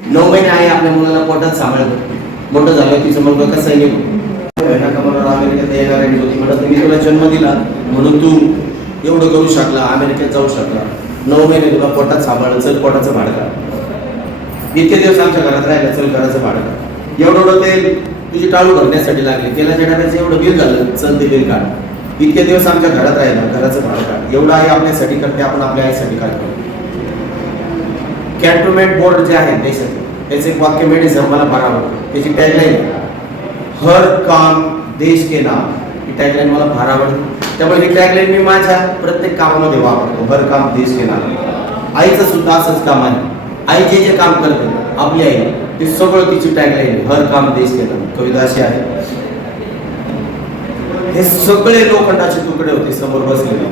9 महिने आहे आपल्या मुलाला पोटात सांभाळतो, मोठं झालं तिचं मग कसं आहे अमेरिकेत येणार होती म्हणत मी तुला जन्म दिला म्हणून तू एवढं करू शकला, अमेरिकेत जाऊ शकला, 9 महिने तुला पोटात सांभाळलं, चल पोटाचं भाडं काढ. इतके दिवस आमच्या घरात राहिला, चल घराचं भाडं काढ. एवढं ते तुझी टाळू भरण्यासाठी लागले, तेलाच्या डब्याचं एवढं बिल झालं, चल ते बिल काढ. इतके दिवस आमच्या घरात राहिला, घराचं भाडं काढ. एवढं आई आपल्यासाठी करते, आपण आपल्या आईसाठी काय करतो. कॅन्टोन्मेंट बोर्ड जे आहे देशात, त्याचे एक वाक्य मेडिझम मला फार आवडतं. त्याची टॅगलाईन हर काम देश के नाम, ही टॅगलाईन मला फार आवडते. त्यामुळे ही टॅगलाईन मी माझ्या प्रत्येक कामामध्ये वापरतो. हर काम देश के नाम. आईचं सुद्धा असंच काम आहे. आई जे जे काम करते आपली आई, ते सगळं तिची टॅगलाईन हर काम देश के नाम. कविता अशी आहे, हे सगळे लोखंडाचे तुकडे होते समोर बसलेले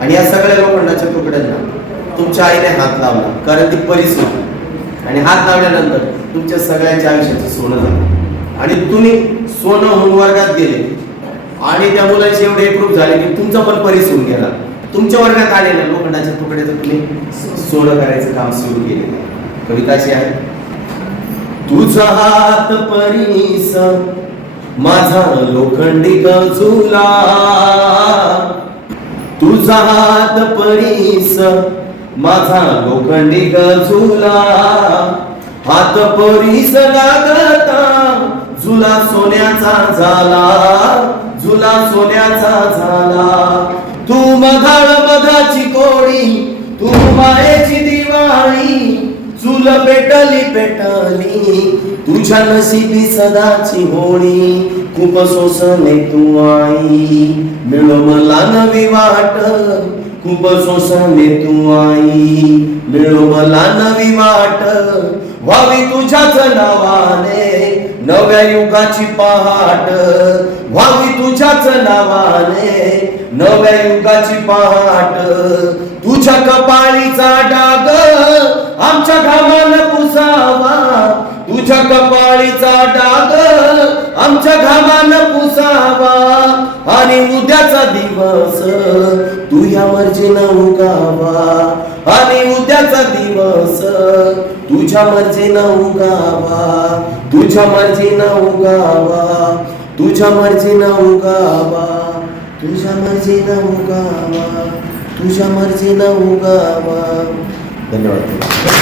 आणि या सगळ्या लोखंडाच्या तुकड्यांना तुमच्या आईने हात लावला, कारण ती परीस होती. आणि हात लावल्यानंतर तुमच्या सगळ्यांच्या आयुष्याचं सोनं झालं आणि तुम्ही सोनं होऊन वर्गात गेले आणि त्या मुलाचे एवढे प्रूफ झाले की तुमचा पण परीस होऊन गेला. तुमच्या वर्गात आलेल्या लोखंडाच्या तुकड्याचं तुम्ही सोनं करायचं काम सुरू केले. कविता अशी आहे, तुझा हात परीस माझा लोखंडी गजुला, तुझा हात परीस माझा लोखंडी गजुला, हात परीस लागता झुला सोन्याचा झाला, झुला सोन्याचा झाला. तू मधाळ मधाची कोळी, तू मायेची दिवाळी, चूल पेटली पेटली तुझ्या नशिबी सदाची होळी. खूप सोसले तू आई, मिळो मला नवी वाट, खूप सोसले तू आई, मिळो मला नवी वाट. व्हावी तुझ्याच नावाने नव्या युगाची पहाट, व्हावी तुझ्याच नावाने नव्या युगाची पहाट. तुझ्या कपाळीचा डाग आमच्या घामानं पुसावा, तुझ्या कपाळीचा डाग आमच्या घामानं पुसावा. आणि उद्याचा दिवस तू या मर्जीनं उगावा, आणि उद्याचा दिवस तुझ्या मर्जीनं उगावा, तुझ्या मर्जीनं उगावा, तुझ्या मर्जीनं उगावा, तुझ्या मर्जीनं उगावा, तुझ्या मर्जीनं उगावा. धन्यवाद.